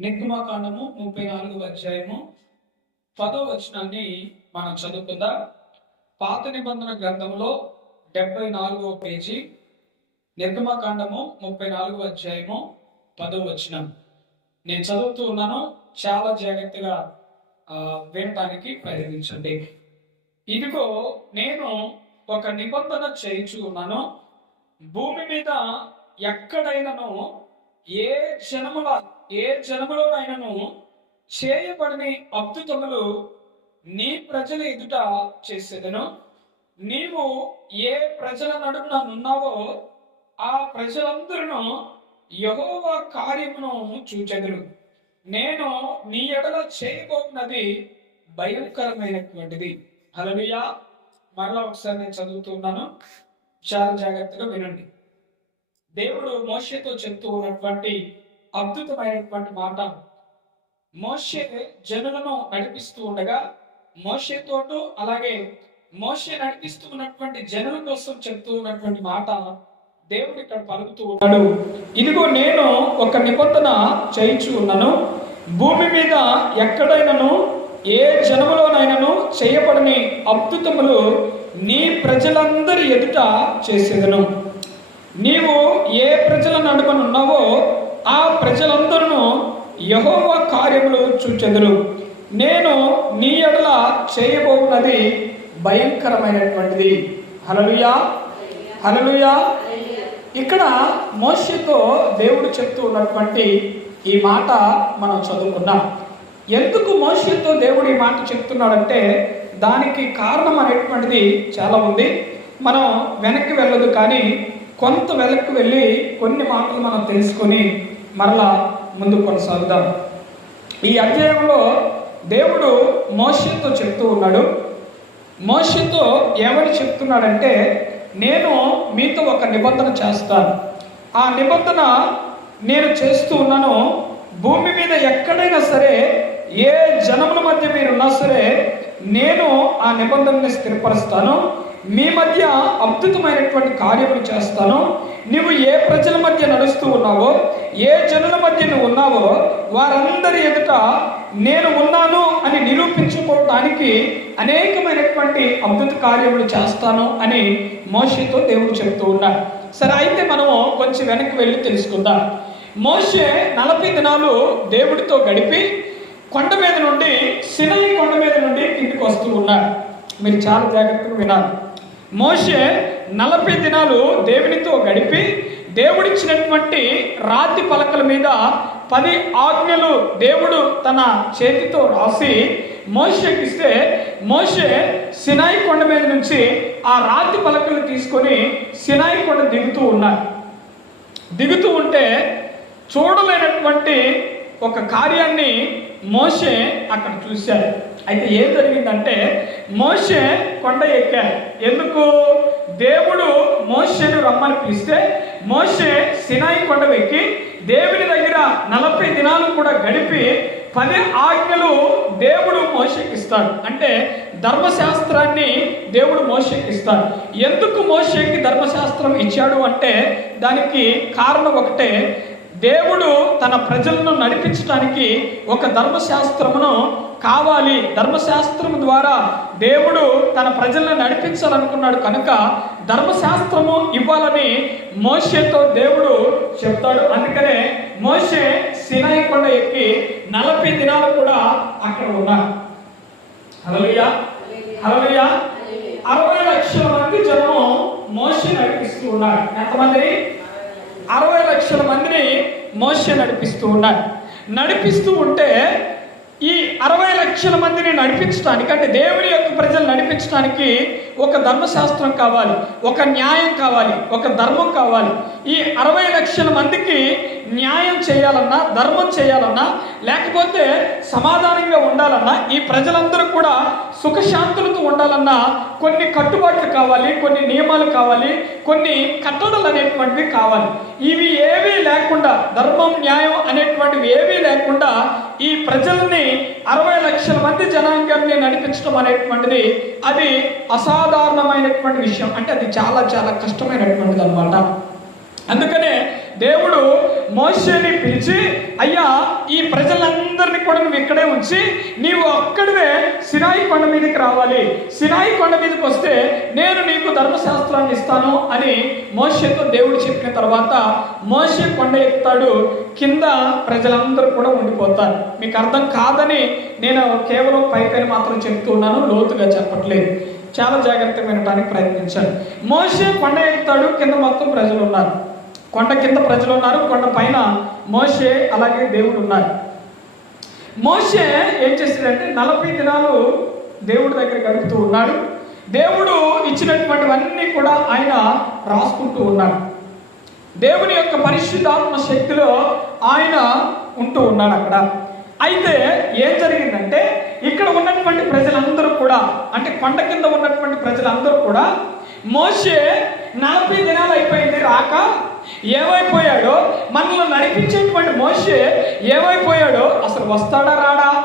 నిర్గమకాండము ముప్పై నాలుగు అధ్యాయము పదో వచనాన్ని మనం చదువుకుందాం. పాత నిబంధన గ్రంథంలో డెబ్బై నాలుగవ పేజీ నిర్గమకాండము ముప్పై నాలుగవ అధ్యాయము పదో వచనం. నేను చదువుతూ ఉన్నాను చాలా జాగ్రత్తగా వినటానికి ప్రయత్నించండి. ఇదిగో నేను ఒక నిబంధన చేయించు ఉన్నాను. భూమి మీద ఎక్కడైనాను ఏ జనముల ఏ జనములోనైనాను చేయబడని అద్భుతములు నీ ప్రజల ఎదుట చేసేదను. నీవు ఏ ప్రజల నడుమున నున్నావో ఆ ప్రజలందరూ యహోవ కార్యమును చూచెదరు. నేను నీ ఎడల చేయబోతున్నది భయంకరమైనటువంటిది. హల్లెలూయా. మరలా ఒకసారి నేను చదువుతున్నాను చాలా జాగ్రత్తగా వినండి. దేవుడు మోషేతో చెప్తూ ఉన్నటువంటి అద్భుతమైనటువంటి మాట. మోషే జనులను నడిపిస్తూ ఉండగా మోషేతోటు అలాగే మోషే నడిపిస్తూ ఉన్నటువంటి జనుల కోసం చెప్తూ ఉన్నటువంటి మాట దేవుడు ఇక్కడ పలుకుతూ ఉన్నాడు. ఇదిగో నేను ఒక నిబంధన చేయించు ఉన్నాను. భూమి మీద ఎక్కడైనాను ఏ జనములోనైనాను చేయబడని అద్భుతములు నీ ప్రజలందరి ఎదుట చేసేదను. నీవు ఏ ప్రజల నడుమనున్నావో ఆ ప్రజలందరూ యహోవ కార్యములు చూచెదరు. నేను నీ ఎడల చేయబోతున్నది భయంకరమైనటువంటిది. హలలుయా హలలుయా ఇక్కడ మోషతో దేవుడు చెప్తూ ఉన్నటువంటి ఈ మాట మనం చదువుకున్నాం ఎందుకు మోషతో దేవుడు ఈ మాట చెప్తున్నాడంటే దానికి కారణం అనేటువంటిది చాలా ఉంది. మనం వెనక్కి వెళ్ళదు కానీ కొంత వెనక్కి వెళ్ళి కొన్ని మాటలు మనం తెలుసుకొని మరలా ముందు కొనసాగుదాం. ఈ అధ్యాయంలో దేవుడు మోషతో చెప్తూ ఉన్నాడు. మోషతో ఏమని చెప్తున్నాడంటే నేను మీతో ఒక నిబంధన చేస్తాను. ఆ నిబంధన నేను చేస్తూ ఉన్నాను. భూమి మీద ఎక్కడైనా సరే ఏ జనముల మధ్య మీరున్నా సరే నేను ఆ నిబంధనని స్థిరపరుస్తాను. మీ మధ్య అద్భుతమైనటువంటి కార్యములు చేస్తాను. నువ్వు ఏ ప్రజల మధ్య నడుస్తూ ఉన్నావో ఏ జనుల మధ్య నువ్వు ఉన్నావో వారందరి ఎదుట నేను ఉన్నాను అని నిరూపించుకోవడానికి అనేకమైనటువంటి అద్భుత కార్యములు చేస్తాను అని మోషేతో దేవుడు చెప్తూ ఉన్నాడు. సరే అయితే మనము కొంచెం వెనక్కి వెళ్ళి తెలుసుకుందాం. మోషే నలభై దినాలు దేవుడితో గడిపి కొండ మీద నుండి సినయి కొండ మీద నుండి కిందికి వస్తూ ఉన్నాడు. మీరు చాలా జాగ్రత్తగా వినాలి. మోషే నలభై దినాలు దేవునితో గడిపి దేవుడిచ్చినటువంటి రాతి పలకల మీద పది ఆజ్ఞలు దేవుడు తన చేతితో రాసి మోషేకి ఇస్తే మోషే సినాయి కొండ మీద నుంచి ఆ రాతి పలకలు తీసుకొని సినాయి కొండ దిగుతూ ఉన్నారు. దిగుతూ ఉంటే చూడలేనటువంటి ఒక కార్యాన్ని మోషే అక్కడ చూశారు అయితే ఏం జరిగిందంటే మోషే కొండ ఎక్కాడు ఎందుకు? దేవుడు మోషేను రమ్మని పిలిస్తే మోషే సినాయి కొండ ఎక్కి దేవుని దగ్గర నలభై దినాలు కూడా గడిపి పది ఆజ్ఞలు దేవుడు మోషకిస్తాడు అంటే ధర్మశాస్త్రాన్ని దేవుడు మోషకిస్తాడు ఎందుకు మోషకి ధర్మశాస్త్రం ఇచ్చాడు అంటే దానికి కారణం ఒకటే. దేవుడు తన ప్రజలను నడిపించడానికి ఒక ధర్మశాస్త్రమును కావాలి. ధర్మశాస్త్రం ద్వారా దేవుడు తన ప్రజలను నడిపించాలనుకున్నాడు కనుక ధర్మశాస్త్రము ఇవ్వాలని మోషేతో దేవుడు చెప్తాడు. అందుకనే మోషే సినాయి కొండ ఎక్కి నలభై దినాలు కూడా అక్కడ ఉన్నారు. హలలుయా హలలుయా అరవై లక్షల మంది జనము మోషే నడిపిస్తూ ఉన్నారు. ఎంతమందిని అరవై లక్షల మందిని మోస నడిపిస్తూ ఉన్నాడు నడిపిస్తూ ఉంటే ఈ అరవై లక్షల మందిని నడిపించడానికి అంటే దేవుని యొక్క ప్రజలు నడిపించడానికి ఒక ధర్మశాస్త్రం కావాలి ఒక న్యాయం కావాలి ఒక ధర్మం కావాలి. ఈ అరవై లక్షల మందికి న్యాయం చేయాలన్నా ధర్మం చేయాలన్నా లేకపోతే సమాధానంగా ఉండాలన్నా ఈ ప్రజలందరూ కూడా సుఖశాంతులతో ఉండాలన్నా కొన్ని కట్టుబాట్లు కావాలి కొన్ని నియమాలు కావాలి కొన్ని కట్టడలు అనేటువంటివి కావాలి. ఇవి ఏవీ లేకుండా ధర్మం న్యాయం అనేటువంటివి ఏవీ లేకుండా ఈ ప్రజల్ని అరవై లక్షల మంది జనాంగాన్ని నడిపించడం అనేటువంటిది అది అసాధారణమైనటువంటి విషయం. అంటే అది చాలా చాలా కష్టమైనటువంటిది అనమాట అందుకనే దేవుడు మోషేని పిలిచి అయ్యా ఈ ప్రజలందరినీ కూడా నువ్వు ఇక్కడే ఉంచి నీవు అక్కడవే సినాయి కొండ మీదకి రావాలి. సినాయి కొండ మీదకి వస్తే నేను నీకు ధర్మశాస్త్రాన్ని ఇస్తాను అని మోషేతో దేవుడు చెప్పిన తర్వాత మోషే కొండ ఎక్కుతాడు. కింద ప్రజలందరూ కూడా ఉండిపోతారు. మీకు అర్థం కాదని నేను కేవలం పైపైన మాత్రం చెప్తున్నాను లోతుగా చెప్పట్లేదు. చాలా జాగ్రత్తగా వినడానికి ప్రయత్నించాను మోసే కొండ ఎక్కుతాడు కింద మొత్తం ప్రజలు ఉన్నారు. కొండ కింద ప్రజలు ఉన్నారు కొండ పైన మోషే అలాగే దేవుడు ఉన్నారు. మోషే ఏం చేశాడంటే నలభై దినాలు దేవుడి దగ్గర గడుపుతూ ఉన్నాడు. దేవుడు ఇచ్చినటువంటివన్నీ కూడా ఆయన రాసుకుంటూ ఉన్నాడు. దేవుని యొక్క పరిశుద్ధాత్మ శక్తిలో ఆయన ఉంటూ ఉన్నాడు అక్కడ. అయితే ఏం జరిగిందంటే ఇక్కడ ఉన్నటువంటి ప్రజలందరూ కూడా అంటే కొండ కింద ఉన్నటువంటి ప్రజలందరూ కూడా మోషే నలభై దినాలు అయిపోయింది రాక ఏమైపోయాడో? మనల్ని నడిపించేటువంటి మోషే ఏమైపోయాడో? అసలు వస్తాడా రాడా?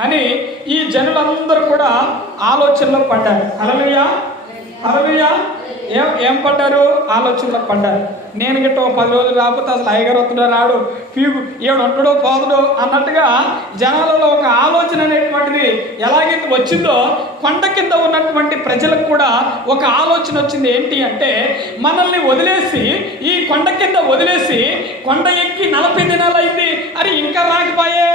అని ఈ జనులందరూ కూడా ఆలోచనలో పడ్డారు. అలలుయా అరవయ్య ఏం ఏం పడ్డారు? ఆలోచనలో పడ్డారు. నేను గిట్ట పది రోజులు రాకపోతే అసలు అయ్యగారు వస్తుడో రాడు. పీకు ఏడు ఉంటడో పోతడో అన్నట్టుగా జనాలలో ఒక ఆలోచన అనేటువంటిది ఎలాగైతే వచ్చిందో కొండ కింద ఉన్నటువంటి ప్రజలకు కూడా ఒక ఆలోచన వచ్చింది. ఏంటి అంటే మనల్ని వదిలేసి ఈ కొండ కింద వదిలేసి కొండ ఎక్కి నలభై దినాలు అయింది ఇంకా రాకపోయే?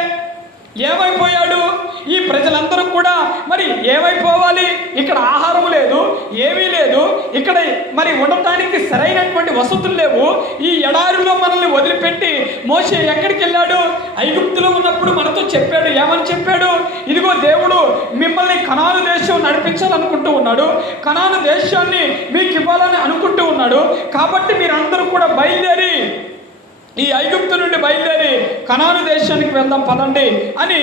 ఏమైపోయాడు? ఈ ప్రజలందరూ కూడా మరి ఏమైపోవాలి? ఇక్కడ ఆహారం లేదు ఏమీ లేదు. ఇక్కడ మరి ఉండటానికి సరైనటువంటి వసతులు లేవు. ఈ ఎడారిలో మనల్ని వదిలిపెట్టి మోసే ఎక్కడికి వెళ్ళాడు? ఐగుప్తులో ఉన్నప్పుడు మనతో చెప్పాడు. ఏమని చెప్పాడు? ఇదిగో దేవుడు మిమ్మల్ని కణాలు దేశం నడిపించాలనుకుంటూ ఉన్నాడు. కణాలు దేశాన్ని మీకు ఇవ్వాలని అనుకుంటూ ఉన్నాడు. కాబట్టి మీరందరూ కూడా బయలుదేరి ఈ ఐగుప్తు నుండి బయలుదేరి కనాను దేశానికి వెళ్దాం పదండి అని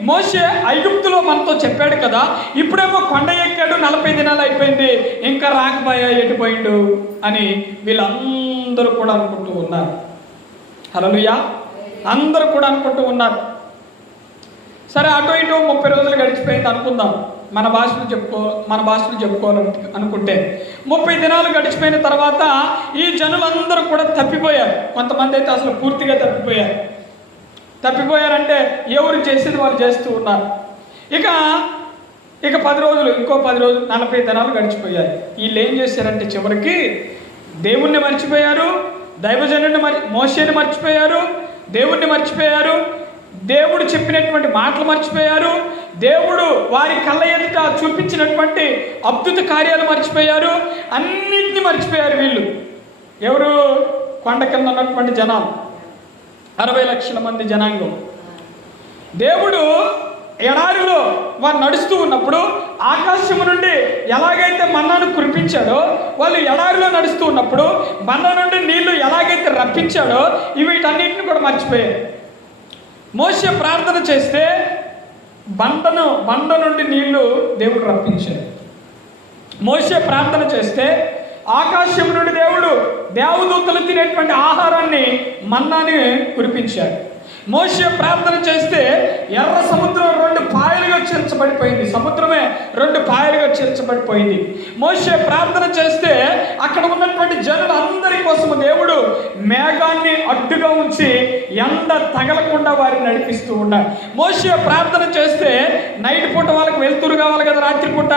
మోసే ఐగుప్తులో మనతో చెప్పాడు కదా. ఇప్పుడేమో కొండ ఎక్కాడు నలభై దినాలు అయిపోయింది. ఇంకా రాకపోయా ఎటుపోయిండు అని వీళ్ళందరూ కూడా అనుకుంటూ ఉన్నారు. హలోయా అందరూ కూడా అనుకుంటూ ఉన్నారు. సరే అటు ఇటు ముప్పై రోజులు గడిచిపోయింది అనుకుందాం. మన భాషను చెప్పుకో మన భాషను చెప్పుకోవాలని అనుకుంటే ముప్పై దినాలు గడిచిపోయిన తర్వాత ఈ జనులందరూ కూడా తప్పిపోయారు. కొంతమంది అయితే అసలు పూర్తిగా తప్పిపోయారు. తప్పిపోయారంటే ఎవరు చేసేది వాళ్ళు చేస్తూ ఉన్నారు. ఇక ఇక పది రోజులు ఇంకో పది రోజులు నలభై దినాలు గడిచిపోయాయి. వీళ్ళు ఏం చేశారంటే చివరికి దేవుణ్ణి మర్చిపోయారు దైవజనుడిని మరి మోసేని మర్చిపోయారు దేవుణ్ణి మర్చిపోయారు దేవుడు చెప్పినటువంటి మాటలు మర్చిపోయారు. దేవుడు వారి కళ్ళ ఎదుట చూపించినటువంటి అద్భుత కార్యాలు మర్చిపోయారు. అన్నింటినీ మర్చిపోయారు వీళ్ళు. ఎవరు? కొండ కింద ఉన్నటువంటి జనాలు. అరవై లక్షల మంది జనాంగం. దేవుడు ఎడారిలో వారు నడుస్తూ ఉన్నప్పుడు ఆకాశం నుండి ఎలాగైతే మన్నాను కురిపించాడో వాళ్ళు ఎడారిలో నడుస్తూ ఉన్నప్పుడు మన్న నుండి నీళ్ళు ఎలాగైతే రప్పించాడో ఇవి వీటన్నిటిని కూడా మర్చిపోయారు. మోసే ప్రార్థన చేస్తే బండను బండ నుండి నీళ్ళు దేవుడు రప్పించాడు. మోసే ప్రార్థన చేస్తే ఆకాశం నుండి దేవుడు దేవదూతలు తినేటువంటి ఆహారాన్ని మన్నాని కురిపించాడు. మోసే ప్రార్థన చేస్తే ఎర్ర సముద్రం రెండు పాయలుగా చేర్చబడిపోయింది సముద్రమే రెండు పాయలుగా చేర్చబడిపోయింది మోసే ప్రార్థన చేస్తే అక్కడ ఉన్నటువంటి జనులు అందరి కోసం దేవుడు మేఘాన్ని అడ్డుగా ఉంచి ఎండ తగలకుండా వారిని నడిపిస్తూ ఉండాలి మోసే ప్రార్థన చేస్తే నైట్ పూట వాళ్ళకి వెలుతురు కావాలి కదా రాత్రి పూట.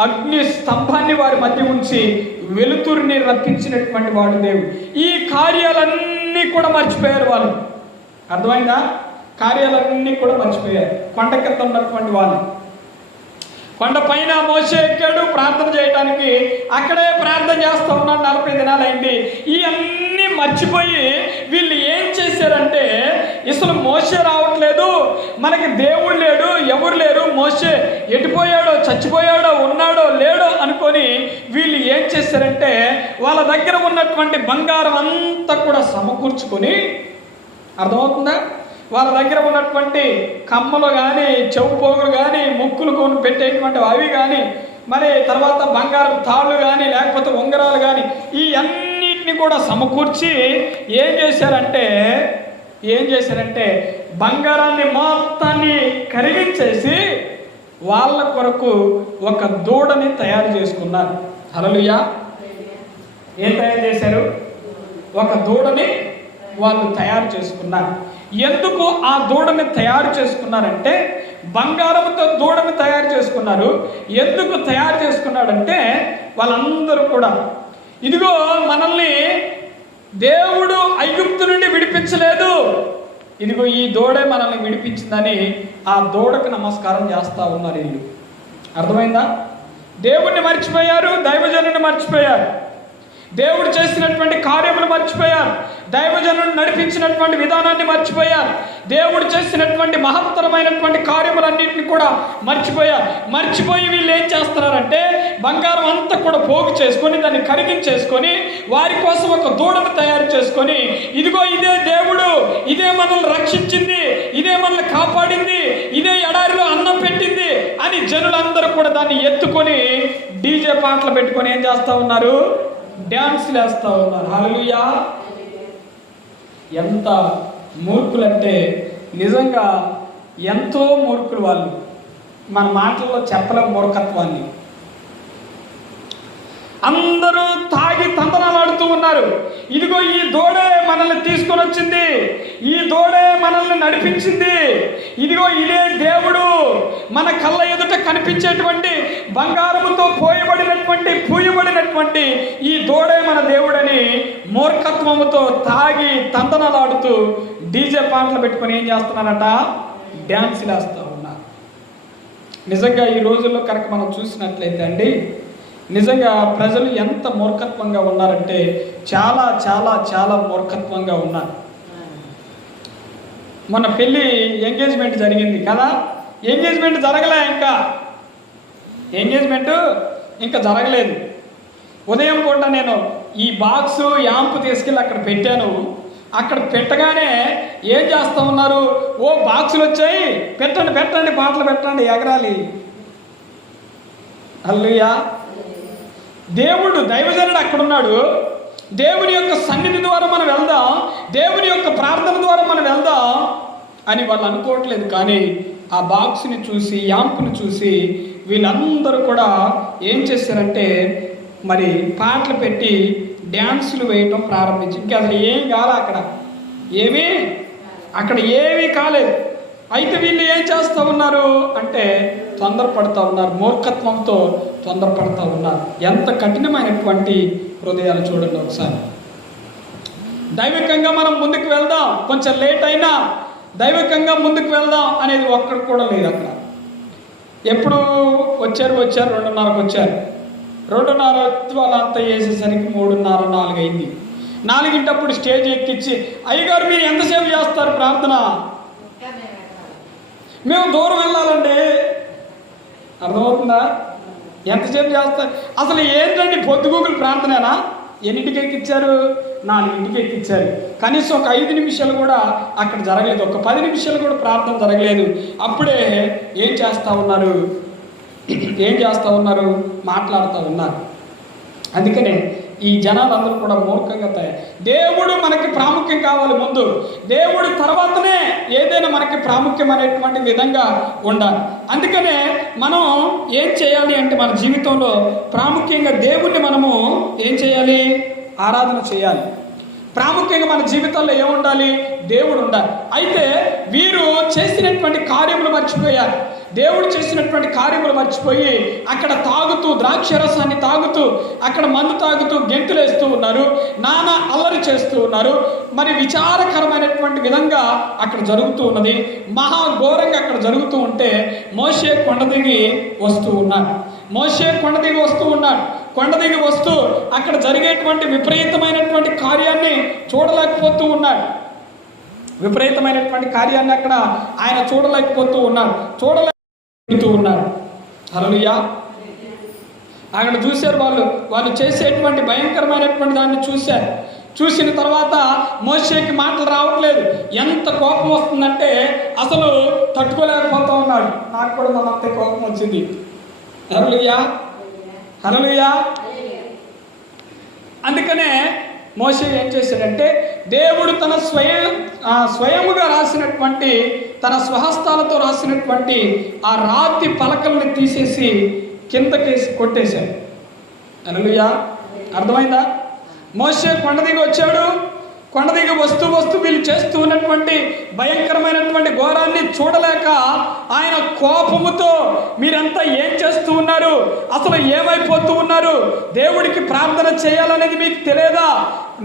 అగ్ని స్తంభాన్ని వారి మధ్య ఉంచి వెలుతురుని రప్పించినటువంటి వాడు దేవుడు. ఈ కార్యాలన్నీ కూడా మర్చిపోయారు వాళ్ళు. అర్థమైందా? కార్యాలన్నీ కూడా మర్చిపోయారు కొండ కింద ఉన్నటువంటి వాళ్ళు. కొండ పైన మోసే ఎక్కాడు ప్రార్థన చేయడానికి అక్కడే ప్రార్థన చేస్తూ ఉన్నాడు నలభై దినాలు అయింది. ఇవన్నీ మర్చిపోయి వీళ్ళు ఏం చేశారంటే ఇసలు మోసే రావట్లేదు. మనకి దేవుడు లేడు ఎవరు లేరు. మోసే ఎటుపోయాడో చచ్చిపోయాడో ఉన్నాడో లేడో అనుకొని వీళ్ళు ఏం చేశారంటే వాళ్ళ దగ్గర ఉన్నటువంటి బంగారం అంతా కూడా సమకూర్చుకొని అర్థమవుతుందా? వాళ్ళ దగ్గర ఉన్నటువంటి కమ్మలు కానీ చెవు పోగులు కానీ ముక్కులు కొని పెట్టేటువంటి అవి కానీ మరి తర్వాత బంగారం తాళ్ళు కానీ లేకపోతే ఉంగరాలు కానీ ఈ అన్నిటిని కూడా సమకూర్చి ఏం చేశారంటే ఏం చేశారంటే బంగారాన్ని మొత్తాన్ని కరిగించేసి వాళ్ళ కొరకు ఒక దూడని తయారు చేసుకున్నారు. హలలుయా ఏం తయారు చేశారు? ఒక దూడని వాళ్ళు తయారు చేసుకున్నారు. ఎందుకు ఆ దూడని తయారు చేసుకున్నారంటే బంగారంతో దూడని తయారు చేసుకున్నారు. ఎందుకు తయారు చేసుకున్నాడంటే వాళ్ళందరూ కూడా ఇదిగో మనల్ని దేవుడు ఐగుప్తు నుండి విడిపించలేదు. ఇదిగో ఈ దూడే మనల్ని విడిపించిందని ఆ దూడకు నమస్కారం చేస్తా ఉన్నారు వీళ్ళు. అర్థమైందా? దేవుణ్ణి మర్చిపోయారు దైవజనుని మర్చిపోయారు. దేవుడు చేసినటువంటి కార్యములు మర్చిపోయారు. దైవజనుడు నడిపించినటువంటి విధానాన్ని మర్చిపోయారు. దేవుడు చేసినటువంటి మహత్తరమైనటువంటి కార్యములన్నింటినీ కూడా మర్చిపోయారు. మర్చిపోయి వీళ్ళు ఏం చేస్తున్నారంటే బంగారం అంతా కూడా పోగు చేసుకొని దాన్ని కరిగించేసుకొని వారి కోసం ఒక దూడను తయారు చేసుకొని ఇదిగో ఇదే దేవుడు ఇదే మనల్ని రక్షించింది ఇదే మనల్ని కాపాడింది ఇదే ఎడారిలో అన్నం పెట్టింది అని జనులందరూ కూడా దాన్ని ఎత్తుకొని డీజే పాటలు పెట్టుకొని ఏం చేస్తా ఉన్నారు? డ్యాన్స్లు వేస్తూ ఉన్నారు. హల్లెలూయా ఎంత మూర్ఖులంటే నిజంగా ఎంతో మూర్ఖులు వాళ్ళు. మన మాటల్లో చెప్పలేం మూర్ఖత్వాన్ని. అందరూ తాగి తంతనాలాడుతూ ఉన్నారు. ఇదిగో ఈ దోడే మనల్ని తీసుకొని వచ్చింది. ఈ దోడే మనల్ని నడిపించింది. ఇదిగో ఇదే దేవుడు మన కళ్ళ ఎదుట కనిపించేటువంటి బంగారముతో పోయబడినటువంటి పూయబడినటువంటి ఈ దోడే మన దేవుడని మూర్ఖత్వముతో తాగి తంతనాలాడుతూ డీజే పాటలు పెట్టుకొని ఏం చేస్తున్నారట? డ్యాన్సులు వేస్తూ ఉన్నారు. నిజంగా ఈ రోజుల్లో కనుక మనం చూసినట్లయితే అండి నిజంగా ప్రజలు ఎంత మూర్ఖత్వంగా ఉన్నారంటే చాలా చాలా చాలా మూర్ఖత్వంగా ఉన్నారు. మొన్న పెళ్ళి ఎంగేజ్మెంట్ జరిగింది కదా? ఎంగేజ్మెంట్ జరగలే ఇంకా. ఎంగేజ్మెంట్ ఇంకా జరగలేదు. ఉదయం పూట నేను ఈ బాక్స్ యాంపు తీసుకెళ్ళి అక్కడ పెట్టాను. అక్కడ పెట్టగానే ఏం చేస్తా ఉన్నారు? ఓ బాక్సులు వచ్చాయి. పెట్టండి పెట్టండి పాటలు పెట్టండి ఎగరాలి. అల్లుయా దేవుడు దైవజనుడు అక్కడ ఉన్నాడు దేవుని యొక్క సన్నిధి ద్వారా మనం వెళ్దాం. దేవుని యొక్క ప్రార్థన ద్వారా మనం వెళ్దాం అని వాళ్ళు అనుకోవట్లేదు. కానీ ఆ బాక్స్ని చూసి యాంపుని చూసి వీళ్ళందరూ కూడా ఏం చేశారంటే మరి పాటలు పెట్టి డ్యాన్సులు వేయటం ప్రారంభించి. ఇంకా అసలు ఏం కాలే అక్కడ? ఏమీ? అక్కడ ఏమీ కాలేదు. అయితే వీళ్ళు ఏం చేస్తూ ఉన్నారు అంటే తొందరపడుతూ ఉన్నారు. మూర్ఖత్వంతో తొందరపడుతూ ఉన్నారు. ఎంత కఠినమైనటువంటి హృదయాలు చూడండి ఒకసారి. దైవికంగా మనం ముందుకు వెళ్దాం. కొంచెం లేట్ అయినా దైవికంగా ముందుకు వెళ్దాం అనేది ఒక్కడు కూడా లేదు అక్కడ. ఎప్పుడు వచ్చారు వచ్చారు రెండున్నరకు వచ్చారు. రెండున్నర వాళ్ళంతా వేసేసరికి మూడున్నర నాలుగు అయింది నాలుగింటప్పుడు స్టేజ్ ఎక్కించి అయ్యగారు మీరు ఎంతసేపు చేస్తారు ప్రార్థన? మేము దూరం వెళ్ళాలండి. అర్థమవుతుందా? ఎంతసేపు చేస్తారు అసలు ఏంటండి పొద్దుగూకులు ప్రార్థనేనా? ఎన్నింటికి ఎక్కిచ్చారు నాలుగింటికి ఎక్కిచ్చారు కనీసం ఒక ఐదు నిమిషాలు కూడా అక్కడ జరగలేదు. ఒక పది నిమిషాలు కూడా ప్రార్థన జరగలేదు. అప్పుడే ఏం చేస్తూ ఉన్నారు? ఏం చేస్తూ ఉన్నారు? మాట్లాడుతూ ఉన్నారు. అందుకనే ఈ జనాలందరూ కూడా మూర్ఖంగా తయారు. దేవుడు మనకి ప్రాముఖ్యం కావాలి ముందు. దేవుడు తర్వాతనే ఏదైనా మనకి ప్రాముఖ్యమైనటువంటి విధంగా ఉండాలి. అందుకనే మనం ఏం చేయాలి అంటే మన జీవితంలో ప్రాముఖ్యంగా దేవుణ్ణి మనము ఏం చేయాలి? ఆరాధన చేయాలి. ప్రాముఖ్యంగా మన జీవితంలో ఏముండాలి? దేవుడు ఉండాలి. అయితే వీరు చేసినటువంటి కార్యములు మర్చిపోయారు. దేవుడు చేసినటువంటి కార్యములు మర్చిపోయి అక్కడ తాగుతూ ద్రాక్ష రసాన్ని తాగుతూ అక్కడ మందు తాగుతూ గెంతులేస్తూ ఉన్నారు. నానా అల్లరి చేస్తూ ఉన్నారు. మరి విచారకరమైనటువంటి విధంగా అక్కడ జరుగుతూ ఉన్నది. మహా ఘోరంగా అక్కడ జరుగుతూ ఉంటే మోసే కొండ దిగి వస్తూ ఉన్నాడు. మోసే కొండ దిగి వస్తూ ఉన్నాడు. కొండ దిగి వస్తూ అక్కడ జరిగేటువంటి విపరీతమైనటువంటి కార్యాన్ని చూడలేకపోతూ ఉన్నాడు. విపరీతమైనటువంటి కార్యాన్ని అక్కడ ఆయన చూడలేకపోతూ ఉన్నాడు. చూడలేకపోతూ ఉన్నాడు హల్లెలూయా. అక్కడ చూశారు వాళ్ళు. వాళ్ళు చేసేటువంటి భయంకరమైనటువంటి దాన్ని చూశారు. చూసిన తర్వాత మోసేకి మాటలు రావట్లేదు. ఎంత కోపం వస్తుందంటే అసలు తట్టుకోలేకపోతూ ఉన్నాడు. నాకు కూడా మా అంతే కోపం వచ్చింది. హరలుయా హరలుయా అందుకనే మోసే ఏం చేశాడంటే దేవుడు తన స్వయం స్వయముగా రాసినటువంటి తన స్వహస్తాలతో రాసినటువంటి ఆ రాతి పలకల్ని తీసేసి కిందకేసి కొట్టేశాడు. అనలుయా అర్థమైందా? మోసే కొండ దిగి వచ్చాడు. కొండ దిగి వస్తూ వస్తూ వీళ్ళు చేస్తూ ఉన్నటువంటి భయంకరమైనటువంటి ఘోరాన్ని చూడలేక ఆయన కోపముతో మీరంతా ఏం చేస్తూ ఉన్నారు? అసలు ఏమైపోతూ ఉన్నారు? దేవుడికి ప్రార్థన చేయాలనేది మీకు తెలియదా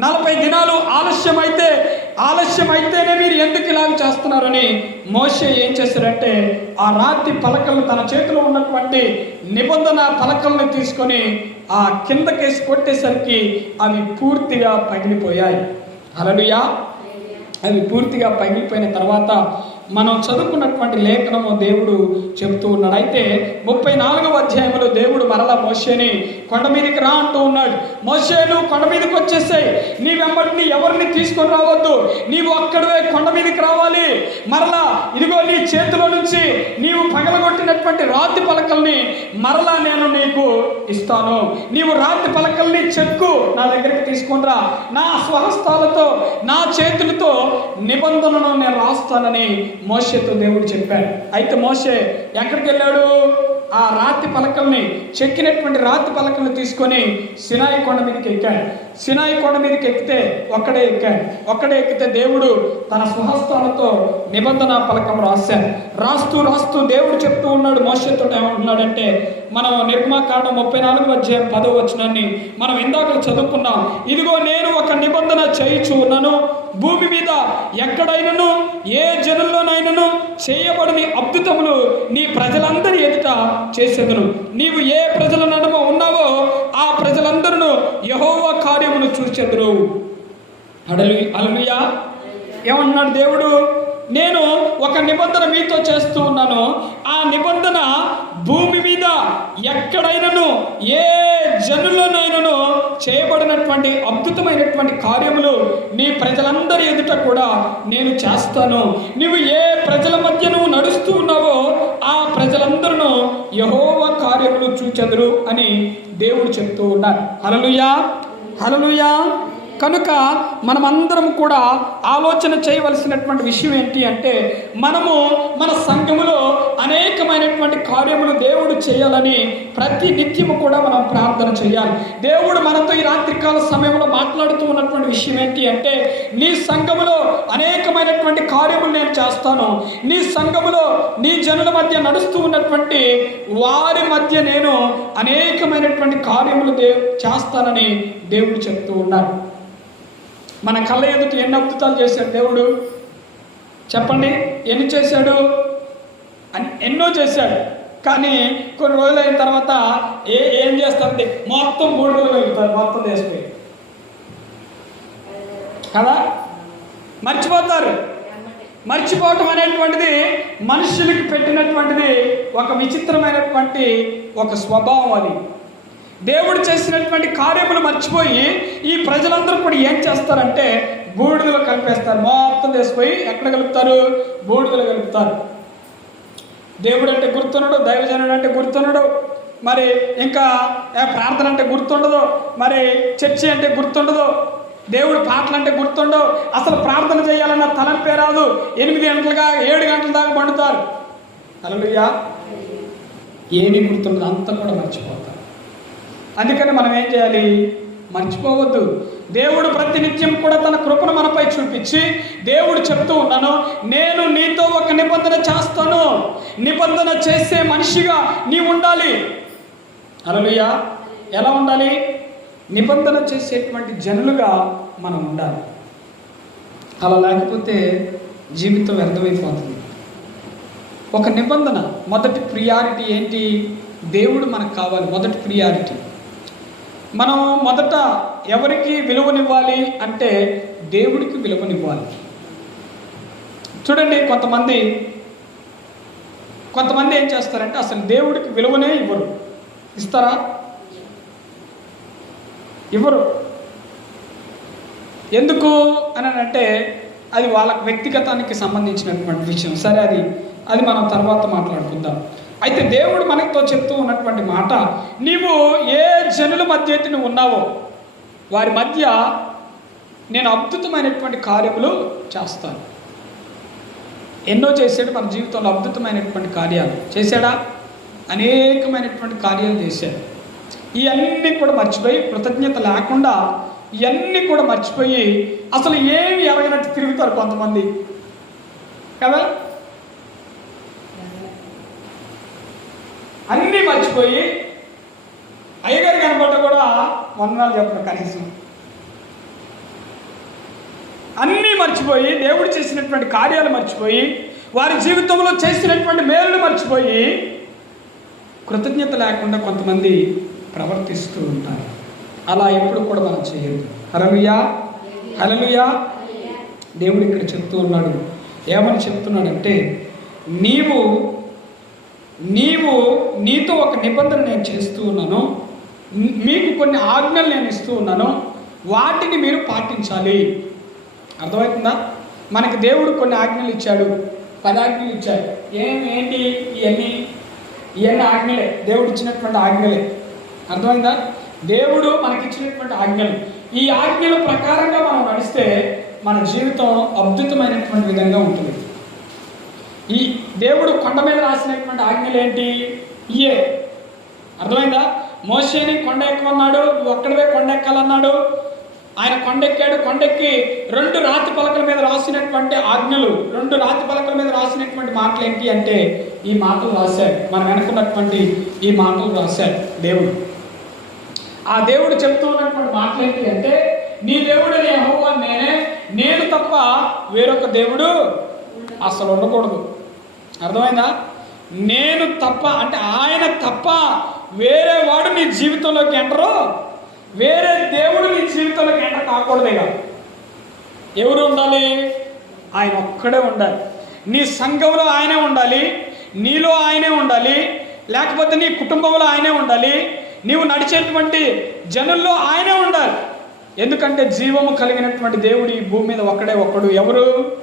నలభై దినాలు ఆలస్యం అయితే ఆలస్యం అయితేనే మీరు ఎందుకు ఇలాగ చేస్తున్నారని మోసే ఏం చేశారంటే ఆ రాతి పలకలను తన చేతిలో ఉన్నటువంటి నిబంధన పలకల్ని తీసుకొని ఆ కిందకేసి కొట్టేసరికి అవి పూర్తిగా పగిలిపోయాయి. అలలుయా అవి పూర్తిగా పగిలిపోయిన తర్వాత మనం చదువుకున్నటువంటి లేఖనము దేవుడు చెబుతూ ఉన్నాడు. అయితే ముప్పై నాలుగవ అధ్యాయంలో దేవుడు మరలా మోషేని కొండ మీదకి రా అంటూ ఉన్నాడు. మోషే కొండ మీదకి వచ్చేసాయి. నీ వెంబడిని ఎవరిని తీసుకొని రావద్దు. నీవు అక్కడవే కొండ మీదకి రావాలి. మరలా ఇదిగో నీ చేతిలో నుంచి నీవు పగలగొట్టినటువంటి రాతి పలకల్ని మరలా నేను నీకు ఇస్తాను. నీవు రాతి పలకల్ని చెక్కు నా దగ్గరికి తీసుకొని రా. నా స్వహస్తాలతో నా చేతులతో నిబంధనను నేను రాస్తానని మోషేతో దేవుడు చెప్పాడు. అయితే మోసే ఎక్కడికి వెళ్ళాడు? ఆ రాతి పలకల్ని చెక్కినటువంటి రాతి పలకల్ని తీసుకొని సినాయి కొండ మీదకి ఎక్కాడు. సినాయి కొండ మీదకి ఎక్కితే ఒక్కడే ఎక్కాడు. ఒక్కడే ఎక్కితే దేవుడు తన స్వహస్తాలతో నిబంధన పలకం రాశాడు. రాస్తూ రాస్తూ దేవుడు చెప్తూ ఉన్నాడు. మోసతో ఏమంటున్నాడంటే మనం నిర్మాకాండం ముప్పై నాలుగు అధ్యాయం పదో వచనాన్ని మనం ఇందాక చదువుకున్నాం. ఇదిగో నేను ఒక నిబంధన చేయిచు ఉన్నాను భూమి మీద ఎక్కడైనను ఏ జనుల్లోనైనను చేయబడని అద్భుతములు నీ ప్రజలందరి ఎదుట చేసేదను. నీవు ఏ ప్రజల నడుమ ఉన్నావో ఆ ప్రజలందరూ యహోవ కార్యమును చూచెదరు. అడలు అలలుయా. ఏమన్నాడు దేవుడు? నేను ఒక నిబంధన మీతో చేస్తూ ఉన్నాను. ఆ నిబంధన భూమి మీద ఎక్కడైనను ఏ జనులనైనను చేయబడినటువంటి అద్భుతమైనటువంటి కార్యములు నీ ప్రజలందరి ఎదుట కూడా నేను చేస్తాను. నువ్వు ఏ ప్రజల మధ్య నువ్వు నడుస్తూ ఉన్నావో ఆ ప్రజలందరూ యహోవ కార్యములు చూచెదరు అని దేవుడు చెప్తూ ఉన్నాడు. హలలుయా హలలుయా కనుక మనమందరం కూడా ఆలోచన చేయవలసినటువంటి విషయం ఏంటి అంటే మనము మన సంఘములో అనేకమైనటువంటి కార్యములు దేవుడు చేయాలని ప్రతి నిత్యము కూడా మనం ప్రార్థన చేయాలి. దేవుడు మనతో ఈ రాత్రికాల సమయంలో మాట్లాడుతూ ఉన్నటువంటి విషయం ఏంటి అంటే నీ సంఘములో అనేకమైనటువంటి కార్యములు నేను చేస్తాను. నీ సంఘములో నీ జనుల మధ్య నడుస్తూ ఉన్నటువంటి వారి మధ్య నేను అనేకమైనటువంటి కార్యములు దేవు చేస్తానని దేవుడు చెప్తూ ఉన్నాడు. మన కళ్ళ ఎదుట ఎన్ని అద్భుతాలు చేశాడు దేవుడు? చెప్పండి ఎన్ని చేశాడు? అని ఎన్నో చేశాడు. కానీ కొన్ని రోజులు అయిన తర్వాత ఏ ఏం చేస్తారంటే మొత్తం బోర్డులు వెళ్తారు మొత్తం దేశమే కదా? మర్చిపోతారు. మర్చిపోవటం అనేటువంటిది మనుషులకి పెట్టినటువంటిది ఒక విచిత్రమైనటువంటి ఒక స్వభావం అది. దేవుడు చేసినటువంటి కార్యములు మర్చిపోయి ఈ ప్రజలందరూ కూడా ఏం చేస్తారంటే బూడిదలో కలిపేస్తారు. మొత్తం తీసుకుపోయి ఎక్కడ కలుపుతారు? బూడిదలో కలుపుతారు. దేవుడు అంటే గుర్తున్నాడు దైవజనుడు అంటే గుర్తుండడు. మరి ఇంకా ప్రార్థన అంటే గుర్తుండదు మరి చర్చి అంటే గుర్తుండదు దేవుడు పాటలు అంటే గుర్తుండవు. అసలు ప్రార్థన చేయాలన్న తలంపే రాదు. ఎనిమిది గంటలుగా ఏడు గంటల దాకా పండుతారు. అలలుయ్యా ఏమీ గుర్తుండదు అంతా కూడా మర్చిపోతారు. అందుకని మనం ఏం చేయాలి? మర్చిపోవద్దు. దేవుడు ప్రతినిత్యం కూడా తన కృపను మనపై చూపించి దేవుడు చెప్తూ ఉన్నాను నేను నీతో ఒక నిబంధన చేస్తాను. నిబంధన చేసే మనిషిగా నీ ఉండాలి. అలలుయ్యా ఎలా ఉండాలి? నిబంధన చేసేటువంటి జనులుగా మనం ఉండాలి. అలా లేకపోతే జీవితం వ్యర్థమైపోతుంది. ఒక నిబంధన మొదటి ప్రియారిటీ ఏంటి? దేవుడు మనకు కావాలి మొదటి ప్రియారిటీ మనం మొదట ఎవరికి విలువనివ్వాలి అంటే దేవుడికి విలువనివ్వాలి. చూడండి కొంతమంది కొంతమంది ఏం చేస్తారంటే అసలు దేవుడికి విలువనే ఇవ్వరు. ఇస్తారా? ఇవ్వరు. ఎందుకు అని అంటే అది వాళ్ళ వ్యక్తిగతానికి సంబంధించినటువంటి విషయం. సరే అది అది మనం తర్వాత మాట్లాడుకుందాం. అయితే దేవుడు మనతో చెప్తూ ఉన్నటువంటి మాట నీవు ఏ జనుల మధ్య అయితే నువ్వు ఉన్నావో వారి మధ్య నేను అద్భుతమైనటువంటి కార్యములు చేస్తాను. ఎన్నో చేశాడు మన జీవితంలో అద్భుతమైనటువంటి కార్యాలు. చేశాడా? అనేకమైనటువంటి కార్యాలు చేశాడు. ఇవన్నీ కూడా మర్చిపోయి కృతజ్ఞత లేకుండా ఇవన్నీ కూడా మర్చిపోయి అసలు ఏమి ఎరగనట్టు తిరుగుతారు కొంతమంది. కదా? అన్నీ మర్చిపోయి అయ్యగారు కనబడ్డ కూడా వందనాలు చెప్పరు కనీసం. అన్నీ మర్చిపోయి దేవుడు చేసినటువంటి కార్యాలు మర్చిపోయి వారి జీవితంలో చేసినటువంటి మేలును మర్చిపోయి కృతజ్ఞత లేకుండా కొంతమంది ప్రవర్తిస్తూ ఉంటారు. అలా ఎప్పుడు కూడా మనం చేయొద్దు. హలలుయా హలలుయా దేవుడు ఇక్కడ చెప్తూ ఉన్నాడు. ఏమని చెప్తున్నాడంటే నీవు నీవు నీతో ఒక నిబంధన నేను చేస్తూ ఉన్నాను. మీకు కొన్ని ఆజ్ఞలు నేను ఇస్తూ ఉన్నాను. వాటిని మీరు పాటించాలి. అర్థమవుతుందా? మనకి దేవుడు కొన్ని ఆజ్ఞలు ఇచ్చాడు. పది ఆజ్ఞలు ఇచ్చాడు. ఏం ఏంటి? ఇవన్నీ ఇవన్నీ ఆజ్ఞలే. దేవుడు ఇచ్చినటువంటి ఆజ్ఞలే. అర్థమైందా దేవుడు మనకి ఇచ్చినటువంటి ఆజ్ఞలు. ఈ ఆజ్ఞల ప్రకారంగా మనం నడిస్తే మన జీవితం అద్భుతమైనటువంటి విధంగా ఉంటుంది. ఈ దేవుడు కొండ మీద రాసినటువంటి ఆజ్ఞలు ఏంటి? ఇయే. అర్థమైందా? మోసేని కొండ ఎక్కమన్నాడు? నువ్వు ఒక్కడవే కొండ ఎక్కాలన్నాడు? ఆయన కొండెక్కాడు కొండెక్కి రెండు రాతి పలకల మీద రాసినటువంటి ఆజ్ఞలు రెండు రాతి పలకల మీద రాసినటువంటి మాటలు ఏంటి అంటే ఈ మాటలు రాశాడు. మనం వెనుకున్నటువంటి ఈ మాటలు రాశాడు దేవుడు. ఆ దేవుడు చెప్తూ ఉన్నటువంటి మాటలు ఏంటి అంటే నీ దేవుడు నీ యెహోవా నేనే నేను తప్ప వేరొక దేవుడు అసలు ఉండకూడదు. అర్థమైందా? నేను తప్ప అంటే ఆయన తప్ప వేరే వాడు నీ జీవితంలోకి ఎంటరు? వేరే దేవుడు నీ జీవితంలోకి ఎంటర్ కాకూడదు ఇక ఎవరు ఉండాలి? ఆయన ఒక్కడే ఉండాలి. నీ సంఘంలో ఆయనే ఉండాలి నీలో ఆయనే ఉండాలి లేకపోతే నీ కుటుంబంలో ఆయనే ఉండాలి నీవు నడిచేటువంటి జనుల్లో ఆయనే ఉండాలి. ఎందుకంటే జీవము కలిగినటువంటి దేవుడు ఈ భూమి మీద ఒక్కడే ఒక్కడు ఎవరు?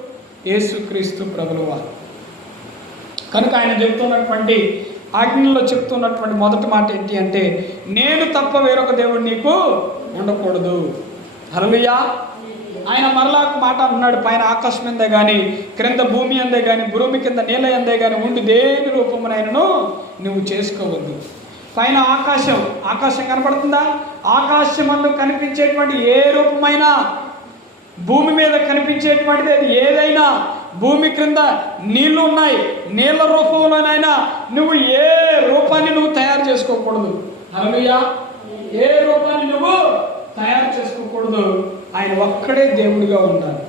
యేసుక్రీస్తు ప్రభులు వారు. కనుక ఆయన చెబుతున్నటువంటి ఆజ్ఞల్లో చెప్తున్నటువంటి మొదటి మాట ఏంటి అంటే నేను తప్ప వేరొక దేవుడు నీకు ఉండకూడదు. హరలుయా ఆయన మరలా ఒక మాట అన్నాడు పైన ఆకాశం ఎందే కానీ క్రింద భూమి అందే కానీ భూమి కింద నీళ్ళ ఎందే కానీ ఉండి దేని రూపమునైనను నువ్వు చేసుకోవద్దు. పైన ఆకాశం ఆకాశం కనపడుతుందా? ఆకాశమందు కనిపించేటువంటి ఏ రూపమైనా భూమి మీద కనిపించేటువంటిది అది ఏదైనా భూమి క్రింద నీళ్ళు ఉన్నాయి. నీళ్ళ రూపంలోనైనా నువ్వు ఏ రూపాన్ని నువ్వు తయారు చేసుకోకూడదు. హల్లెలూయా. ఏ రూపాన్ని నువ్వు తయారు చేసుకోకూడదు. ఆయన ఒక్కడే దేవుడిగా ఉండాలి.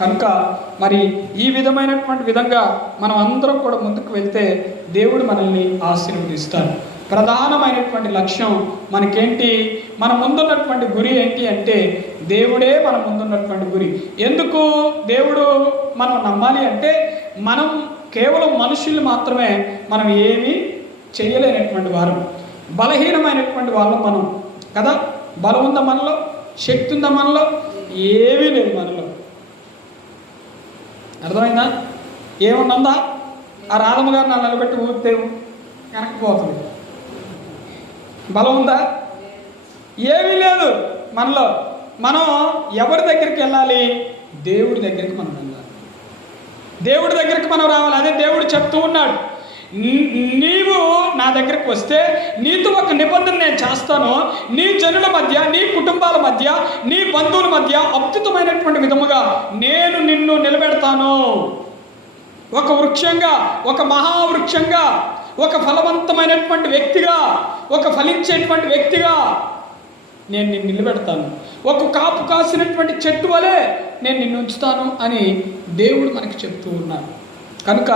కనుక మరి ఈ విధమైనటువంటి విధంగా మనం అందరం కూడా ముందుకు వెళ్తే దేవుడు మనల్ని ఆశీర్వదిస్తాడు. ప్రధానమైనటువంటి లక్ష్యం మనకేంటి? మన ముందున్నటువంటి గురి ఏంటి అంటే దేవుడే మన ముందున్నటువంటి గురి. ఎందుకు దేవుడు మనం నమ్మాలి అంటే మనం కేవలం మనుషులు మాత్రమే మనం ఏమీ చేయలేనటువంటి వారు. బలహీనమైనటువంటి వాళ్ళం మనం. కదా? బలం ఉందా మనలో? శక్తి ఉందా మనలో? ఏమీ లేదు మనలో. అర్థమైందా? ఏముందా ఆ రాధమ్మ గారు నా నిలబెట్టి ఊపితే వెనక్కిపోతుంది బలం ఉందా? ఏమీ లేదు మనలో. మనం ఎవరి దగ్గరికి వెళ్ళాలి? దేవుడి దగ్గరికి మనం వెళ్ళాలి. దేవుడి దగ్గరికి మనం రావాలి. అదే దేవుడు చెప్తూ ఉన్నాడు. నీవు నా దగ్గరికి వస్తే నీతో ఒక నిబంధన నేను చేస్తాను. నీ జనుల మధ్య నీ కుటుంబాల మధ్య నీ బంధువుల మధ్య అద్భుతమైనటువంటి విధముగా నేను నిన్ను నిలబెడతాను. ఒక వృక్షంగా ఒక మహావృక్షంగా ఒక ఫలవంతమైనటువంటి వ్యక్తిగా ఒక ఫలించేటువంటి వ్యక్తిగా నేను నిన్ను నిలబెడతాను. ఒక కాపు కాసినటువంటి చెట్టు వలె నేను నిన్ను ఉంచుతాను అని దేవుడు మనకి చెప్తూ ఉన్నాడు కనుక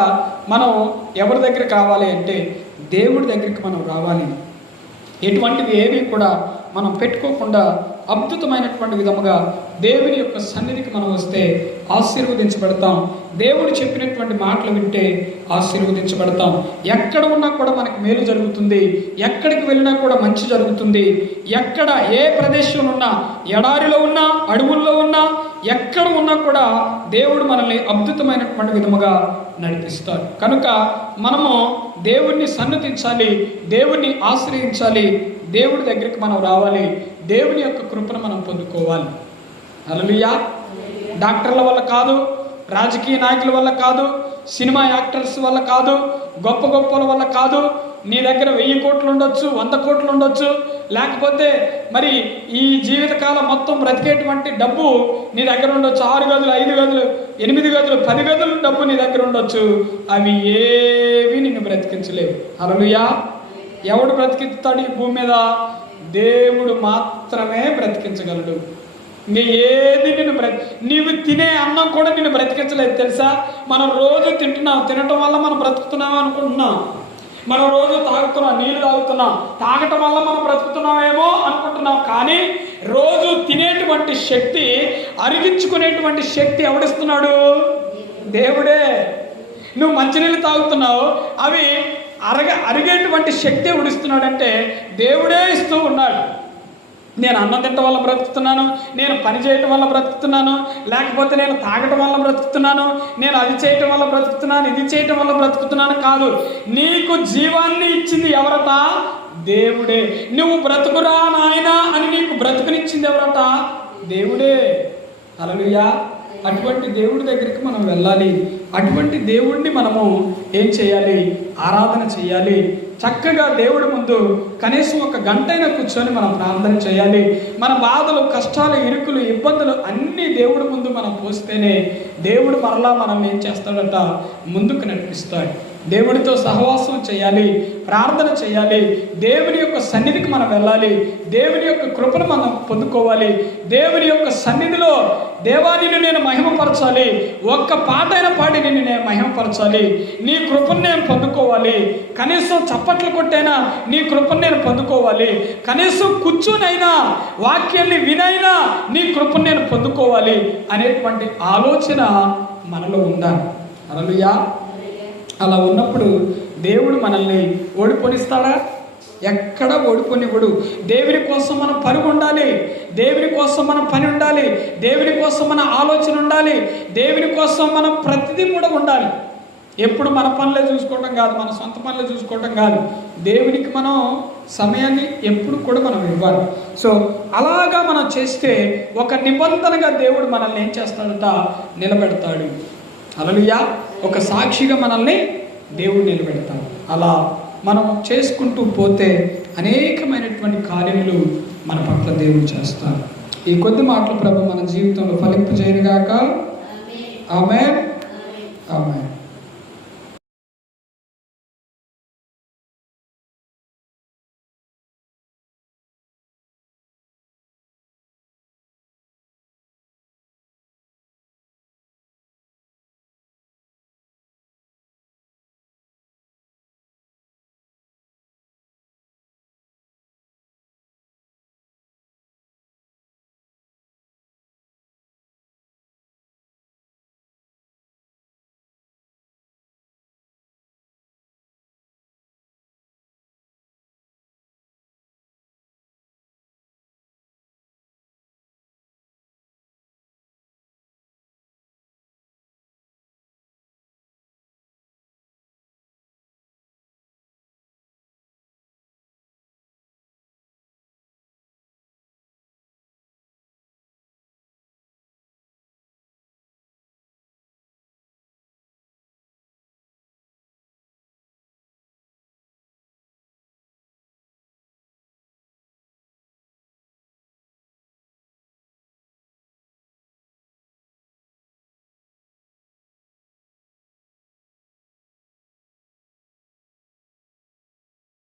మనం ఎవరి దగ్గర కావాలి అంటే దేవుడి దగ్గరికి మనం రావాలి. ఎటువంటివి ఏవి కూడా మనం పెట్టుకోకుండా అద్భుతమైనటువంటి విధముగా దేవుని యొక్క సన్నిధికి మనం వస్తే ఆశీర్వదించబడతాం. దేవుడు చెప్పినటువంటి మాటలు వింటే ఆశీర్వదించబడతాం. ఎక్కడ ఉన్నా కూడా మనకి మేలు జరుగుతుంది. ఎక్కడికి వెళ్ళినా కూడా మంచి జరుగుతుంది. ఎక్కడ ఏ ప్రదేశంలో ఉన్నా ఎడారిలో ఉన్నా అడవుల్లో ఉన్నా ఎక్కడ ఉన్నా కూడా దేవుడు మనల్ని అద్భుతమైనటువంటి విధముగా నడిపిస్తారు. కనుక మనము దేవుణ్ణి సన్నతించాలి దేవుణ్ణి ఆశ్రయించాలి దేవుడి దగ్గరికి మనం రావాలి దేవుని యొక్క కృపను మనం పొందుకోవాలి. అలలుయా డాక్టర్ల వల్ల కాదు రాజకీయ నాయకుల వల్ల కాదు సినిమా యాక్టర్స్ వల్ల కాదు గొప్ప గొప్పల వల్ల కాదు. నీ దగ్గర వెయ్యి కోట్లు ఉండొచ్చు వంద కోట్లు ఉండొచ్చు. లేకపోతే మరి ఈ జీవితకాలం మొత్తం బ్రతికేటువంటి డబ్బు నీ దగ్గర ఉండొచ్చు. ఆరు గదులు ఐదు గదులు ఎనిమిది గదులు పది గదులు డబ్బు నీ దగ్గర ఉండొచ్చు. అవి ఏవి నిన్ను బ్రతికించలేవు. అలలుయా ఎవడు బ్రతికిస్తాడు ఈ భూమి మీద? దేవుడు మాత్రమే బ్రతికించగలడు. నీ ఏది నిన్ను బ్రతి నీవు తినే అన్నం కూడా నిన్ను బ్రతికించలేదు తెలుసా? మనం రోజు తింటున్నాం తినటం వల్ల మనం బ్రతుకుతున్నాం అనుకుంటున్నాం. మనం రోజు తాగుతున్నాం నీళ్ళు తాగుతున్నాం. తాగటం వల్ల మనం బ్రతుకుతున్నామేమో అనుకుంటున్నాం. కానీ రోజు తినేటువంటి శక్తి అరిగించుకునేటువంటి శక్తి ఎవడిస్తున్నాడు? దేవుడే. నువ్వు మంచినీళ్ళు తాగుతున్నావు అవి అరగ అరిగేటువంటి శక్తి ఎవడిస్తున్నాడంటే దేవుడే ఇస్తూ ఉన్నాడు. నేను అన్నం తినటం వల్ల బ్రతుకుతున్నాను నేను పని చేయటం వల్ల బ్రతుకుతున్నాను లేకపోతే నేను తాగటం వల్ల బ్రతుకుతున్నాను నేను అది చేయటం వల్ల బ్రతుకుతున్నాను ఇది చేయటం వల్ల బ్రతుకుతున్నాను కాదు. నీకు జీవాన్ని ఇచ్చింది ఎవరట? దేవుడే. నువ్వు బ్రతుకురా నాయనా అని నీకు బ్రతుకునిచ్చింది ఎవరట? దేవుడే. అలలుయా అటువంటి దేవుడి దగ్గరికి మనం వెళ్ళాలి. అటువంటి దేవుడిని మనము ఏం చేయాలి? ఆరాధన చేయాలి. చక్కగా దేవుడి ముందు కనీసం ఒక గంటైనా కూర్చొని మనం ప్రార్థన చేయాలి. మన బాధలు కష్టాలు ఇరుకులు ఇబ్బందులు అన్నీ దేవుడి ముందు మనం పోస్తేనే దేవుడు మరలా మనం ఏం చేస్తాడట? ముందుకు నడిపిస్తాడు. దేవుడితో సహవాసం చేయాలి ప్రార్థన చేయాలి దేవుని యొక్క సన్నిధికి మనం వెళ్ళాలి దేవుని యొక్క కృపను మనం పొందుకోవాలి దేవుని యొక్క సన్నిధిలో దేవానిని నేను మహిమపరచాలి ఒక్క పాటైన పాడి నిన్ను నేను మహిమపరచాలి నీ కృపను నేను పొందుకోవాలి కనీసం చప్పట్లు కొట్టైనా నీ కృపను నేను పొందుకోవాలి కనీసం కూర్చునైనా వాక్యాన్ని వినైనా నీ కృపను నేను పొందుకోవాలి అనేటువంటి ఆలోచన మనలో ఉండాలి అలలుయా అలా ఉన్నప్పుడు దేవుడు మనల్ని ఓడిపోనిస్తాడా? ఎక్కడ ఓడిపోనివ్వడు. దేవుని కోసం మనం పరుగు ఉండాలి. దేవుని కోసం మనం పని ఉండాలి. దేవుని కోసం మన ఆలోచన ఉండాలి. దేవుని కోసం మనం ప్రతిదీ కూడా ఉండాలి. ఎప్పుడు మన పనులే చూసుకోవటం కాదు మన సొంత పనులే చూసుకోవటం కాదు. దేవునికి మనం సమయాన్ని ఎప్పుడు కూడా మనం ఇవ్వాలి. సో అలాగా మనం చేస్తే ఒక నిబంధనగా దేవుడు మనల్ని ఏం చేస్తాడట? నిలబెడతాడు. అలలుయా ఒక సాక్షిగా మనల్ని దేవుడు నిలబెడతాడు. అలా మనం చేసుకుంటూ పోతే అనేకమైనటువంటి కార్యములు మన పట్ల దేవుడు చేస్తాడు. ఈ కొద్ది మాటలు ప్రభు మన జీవితంలో ఫలింపు చేయనుగాక ఆమె ఆమె